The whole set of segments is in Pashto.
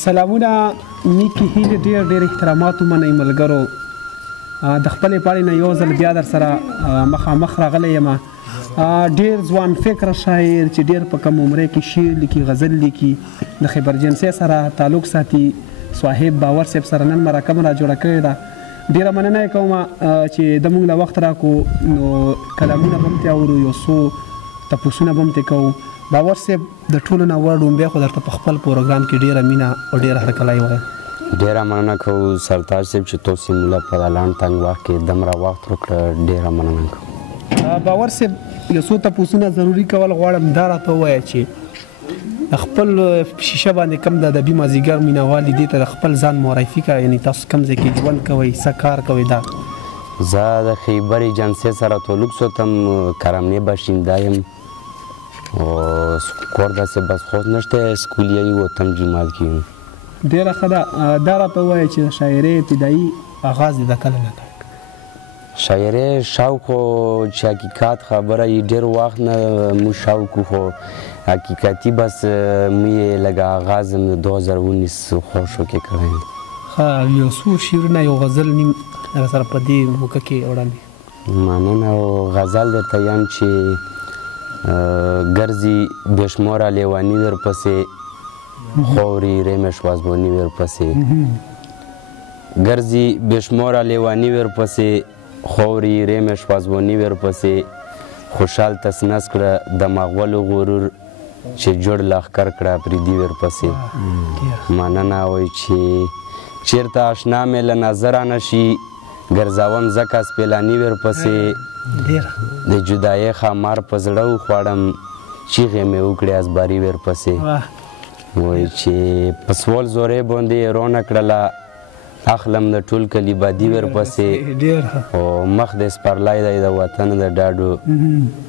سلامونه نیکې هیلې ډېر احترامات ومنئ ملګرو د خپلې پاڼې نه یو ځل بیا در سره مخامخ راغلی یم ډېر ځوان فکره شاعر چې ډېر په کم عمرۍ کې شعر لیکي غزل لیکي د خیبرجنسۍ سره تعلق ساتي صاحب باور صاحب سره نن مرکه را جوړه کړې ده ډېره مننه یې کوم چې د موږ له وخت راکړو نو کلامونه به هم ترې اورو یو څو تپوسونه به هم ترې کوو باور صاحب د ټولو نه وړ ډومبی خو درته په خپل پروګرام کې ډېره مینه او ډېره هرکلی وایي ډېره مننه کوو سرتاج صاحب چې تاسو موږ په دا لنډ تنګ وخت کې دومره وخت وکړه ډېره مننه کوو باور صاحب یو څو تپوسونه ضروري کول غواړم دا راته ووایه چې خپل شیشه باندې کم د ادبي مازدیګر مینهوال دي ته د خپل ځان معرفي کوه یعنې تاسو کوم ځای کې ژوند کوئ څه کار کوئ دا زه د خیبر جنسۍ سره تعلق ساتم کرمنې باشنده یم او کور داسې بس خود نشته سکول یې وتم جماعت کې یم ډېره ښه ده دا راته ووایه چې د شاعرۍ ابتدایي آغاز دې د کله نه کوي شاعرۍ شوق خو چې حقیقت خبره یې ډېر وخت نه مو شوق خو حقیقتي بس مو یې لږ آغاز د 2019 خوشو کې کړی ښه یو څو شعرونه یو غزل نیم سره په دې موقع کې وړاندې مننه او غزل درته یم چې ګرځي بېشموره لیواني ورپسې خوري ریمش وازبوني ورپسې ګرځي بېشموره لیواني ورپسې خوري ریمش وازبوني ورپسې خوشحال تسنس کړه د مغولو غرور چې جوړ لښکر کړه پریدي ورپسې مننه وایي چې چیرته اشنا مې له نظره نشي ګرځوم ځکه سپېلاني ورپسې د جدایۍ ښامار په زړه وخوړم چیغې مې وکړې ازباري ورپسې وایي چې په سول زورې باندې یې رونه کړله اخلم د ټول کلي بادي ورپسې او مخ د سپرلی دی د وطن د ډاډو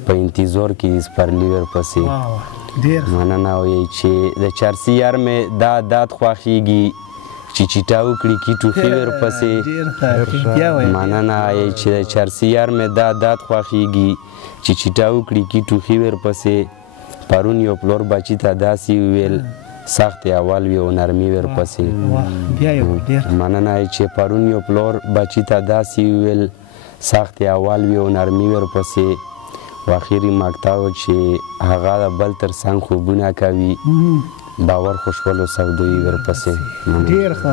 په انتظار کې سپرلي ورپسې مننه وایي چې د چرسي یار مې دا عادت خوښیږي چې چیټا وکړي کی ټوخي ورپسې مننه وایي چې د چرسي یار مې دا عادت خوښیږي چې چیټا وکړي کی ټوخي ورپسې پرون یو پلور بچي ته داسې وویل سخت اول وي او نرمي ورپسې مننه چې پرون یو پلور بچي ته داسې وویل سخت اول وي او نرمي ورپسې و اخري مقطع و چې هغه د بل تر څنګ خوبونه کوي باور خوشحالو سودایي ورپسې ډېر ښه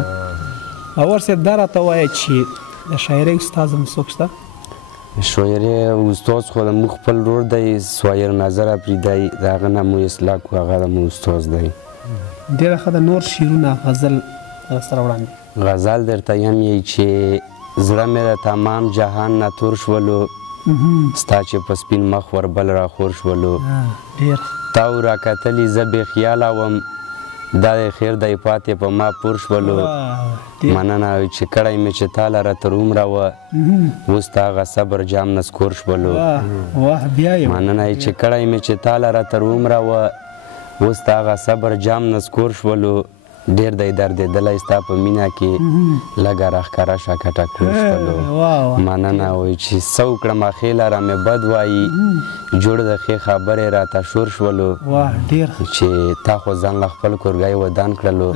باور صاحب دا راته ووایه چې د شاعرۍ استاد هم څوک شته شاعرۍ استاد خو د موږ خپل ورور دی سوایر نظر اپریدی د هغه نه مو اصلاح کړو هغه د مو استاد دی ډېره ښه ده نور شعرونه غزل سره وړاندې غزل درته یم یی چې زړه مې د تمام جهان نه تور شولو ستا چې په سپین مخ وربل راخور شولو تا و راکتلي زه بې خیاله وم دا د خیر دی پاتې په ما پور شولو مننه چې کړی مې چې تا لره تر عمره وه اوس د هغه صبر جام نه سکور شولو مننه چې کړی مې چې تا لره تر عمره وه اوس د هغه صبر جام نه سکور شولو ډېر دی دردېدلی ستا په مینه کې لږه راښکاره شه کټه کړو شولو مننه وایي چې څه وکړم ښې لره مې بد وایي جوړ د ښې خبرې راته شور شولو چې تا خو ځان له خپل کورګۍ ودان کړلو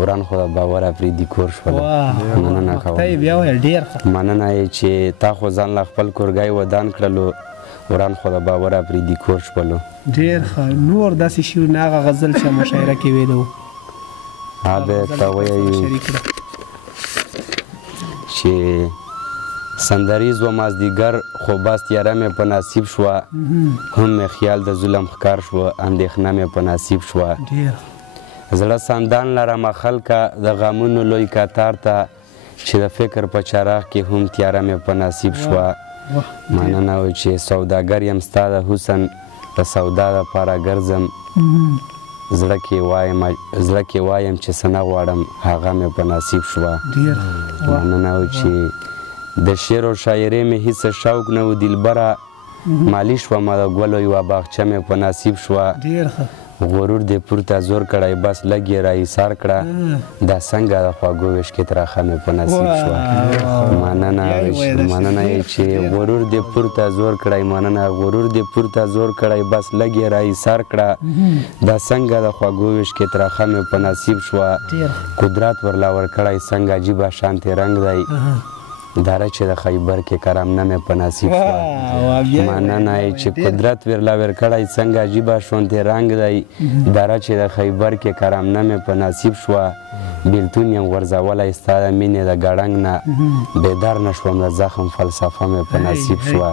وران خو د باوره پرېږدي کور شولو مننه کوم مننه یې چې تا خو ځان له خپل کورګۍ ودان کړلو وران خو د باوره پرېږدي کور شولو ډېر ښه نور داسې شعرونه هغه غزل چې مشاعره کې ویلی و هغه ته وایي چې سندریز و مازدیګر خو بس تیاره مې په نصیب شوه هم مې خیال د ظلم ښکار شوه اندېښنه مې په نصیب شوه زړه سندان لرمه خلکه د غمونو لوی کتار ته چې د فکر په چراغ کې هم تیاره مې په نصیب شوه مننه وایي چې سوداګر یم ستا د حسن د سودا دپاره ګرځم زړه کې وایم چې څه نه غواړم هغه مې په نصیب شوه مننه وایي چې د شعر و شاعرۍ مې هېڅ شوق نه و دلبره مالي شومه د ګلو یوه باغچه مې په نصیب شوه غرور دې پورته زور کړی بس لږ یې را ایثار کړه دا څنګه د خواږو ویشکې ترخه مې په نصیب شوه مننه یې چې غرور دې پورته زور کړی مننه غرور دې پورته زور کړی بس لږ یې را ایثار کړه دا څنګه د خواږو ویشکې ترخه مې په نصیب شوه قدرت ورلا ورکړی څنګه عجیبه شانتې رنګ دی داره چې د خیبر کې کرم نه مې په نصیب شوه مننه یې چې قدرت ورلا ورکړی څنګه عجیبه شانتې رنګ دی داره چې د خیبر کې کرم نه مې په نصیب شوه بیلتون یم غورځولی ستا د مینې د ګړنګ نه بیدار نه شوم د زخم فلسفه مې په نصیب شوه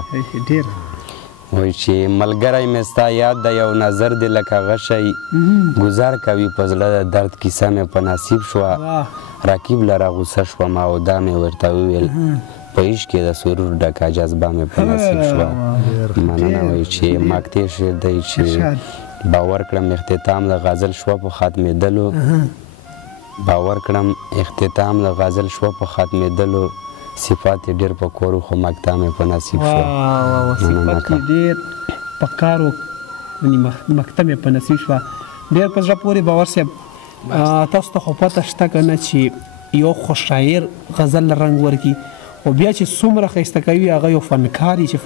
وای چې ملګری مې ستا یاد د یو نظر دې لکه غشی ګزار کوي په زړه د درد کیسه مې په نصیب شوه راکیب لره غوسه شوم او دا مې ورته وویل په عشق کې د سرور ډکه جذبه مې په نصیب شوه مننه وایي چې ماکتې شعر دی چې باور کړم اختتام د غزل شوه په ختمېدلو باور کړم اختتام د غزل شوه په ختمېدلو صفات یې ډېر په کور خو مکتا مې په نصیب شوه صفات یې ډېر په کار مکتا مې په نصیب شوه ډېر په زړه پورې باور صاحب تاسو ته خو پته شته که نه چې یو خو شاعر غزل رنګ ورکي خو بیا چې څومره ښایسته کوي هغه یو فنکار چې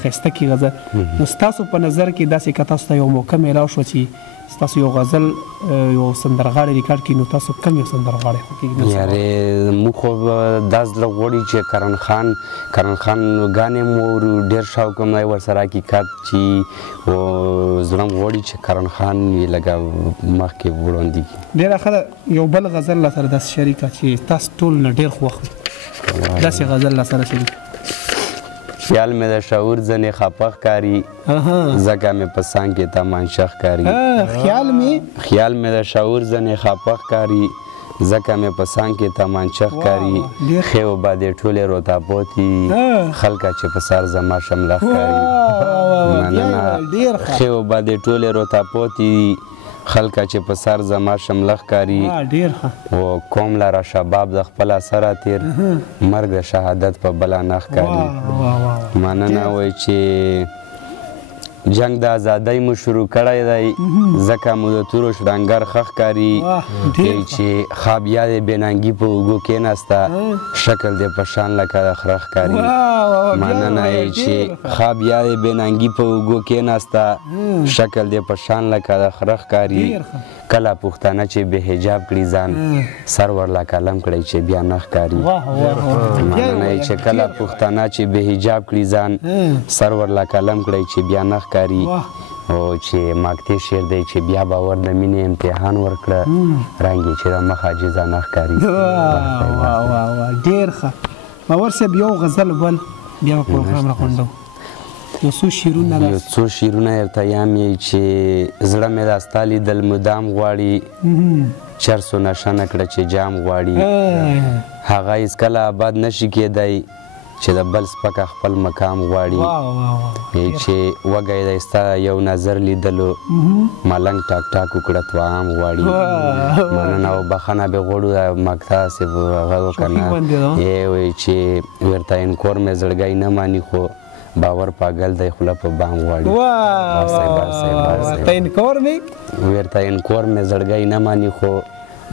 ښایسته کړي غزل نو ستاسو په نظر کې داسې که تاسو ته یو موقع میلاو شوه چې ستاسو یو غزل یو سندرغاړی ریکارډ کړي نو تاسو کم یو سندرغاړی خوښېږي یارې موږ خو دا زړه غواړي چې کرن خان ګانې مو اورو ډېر شوق هم دی ورسره حقیقت چې زړه م غواړي چې کرن خان یې لږه مخکې وړاندې کړي ډېره ښه ده یو بل غزل را سره داسې شریکه چې تاسو ټول نه ډېر خوښ وي داسې غزل را سره شریک خیال مې د شعور ځنې خفه ښکاري ځکه مې په څنګ کې تمانچه ښکاري خیال مې د شعور ځنې خفه ښکاري ځکه مې په څنګ کې تمانچه ښکاري ښې وبه دې ټولې روتاپوتي خلکه چې په سر زما شمله ښکاري مننه ښې وبه دې ټولې روتاپوتي خلکه چې په سر زما شمله ښکاري و کوم لره شباب د خپله سره تیر مرګ د شهادت په بله نه ښکاري مننه وایي چې جنگ د ازادۍ مو شروع کړی دی ځکه مو د تورو شرنګر ښه ښکاري چې خواب یاد بېننګي په اوږو کېناسته شکل دې په شان لکه د خره ښکاري مننه یې چې خواب یاد بېننګي په اوږو کېناسته شکل دې په شان لکه د خره ښکاري کله پښتانه چې بې حجاب کړي ځان سر ورله قلم کړی چې بیا نه ښکاري مننه یې چې کله پښتانه چې بې حجاب کړي ځان سر ورله قلم کړی چې بیا نه ښکاري او چې ماکتې شعر دی چې بیا باور د مینې امتحان ورکړه رنګ یې چې د مخ عاجزه نه ښکاري ډېر ښه باور صاحب یو غزل بل بیا به پروګرام راغونډو یو څو شعرونه درته یم یې چې زړه مې دا ستا لیدل مدام غواړي چرسو نشه نه کړه چې جام غواړي هغه هېڅکله آباد نشي کېدی چې د بل سپکه خپل مقام غواړي چې وږی دی ستا یو نظر لیدلو ملنګ ټاک ټاک وکړه توام غواړي مننه او بخښنه به غواړو مقطع صاحب هغه وکنه وایي چې ورته انکور مې زړګی نه ماني خو باور پاگل دی خوله په بام غواړي ورته انکور مې زړګی نه ماني خو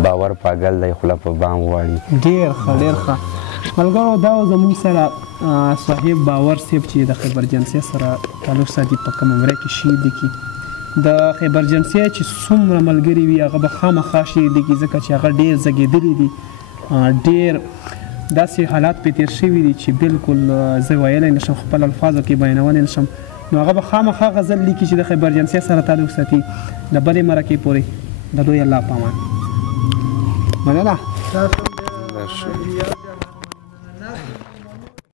باور پاگل دی خوله په بام غواړي ډېر ښه ډېر ښه ملګرو دا زموږ سره صاحب باور صاحب چې د خیبرجنسۍ سره تعلق ساتي په کوم عمره کې شعر لیکي د خیبرجنسۍ چې څومره ملګري وي هغه به خامخا شعر لیکي ځکه چې هغه ډېر زږېدلي دي ډېر داسې حالات پې تېر شوي دي چې بالکل زه ویلی نشم خپل الفاظو کې بیانولی نشم نو هغه به خامخا غزل لیکي چې د خیبرجنسۍ سره تعلق ساتي د بلې مرکې پورې د لوی الله په امان مننه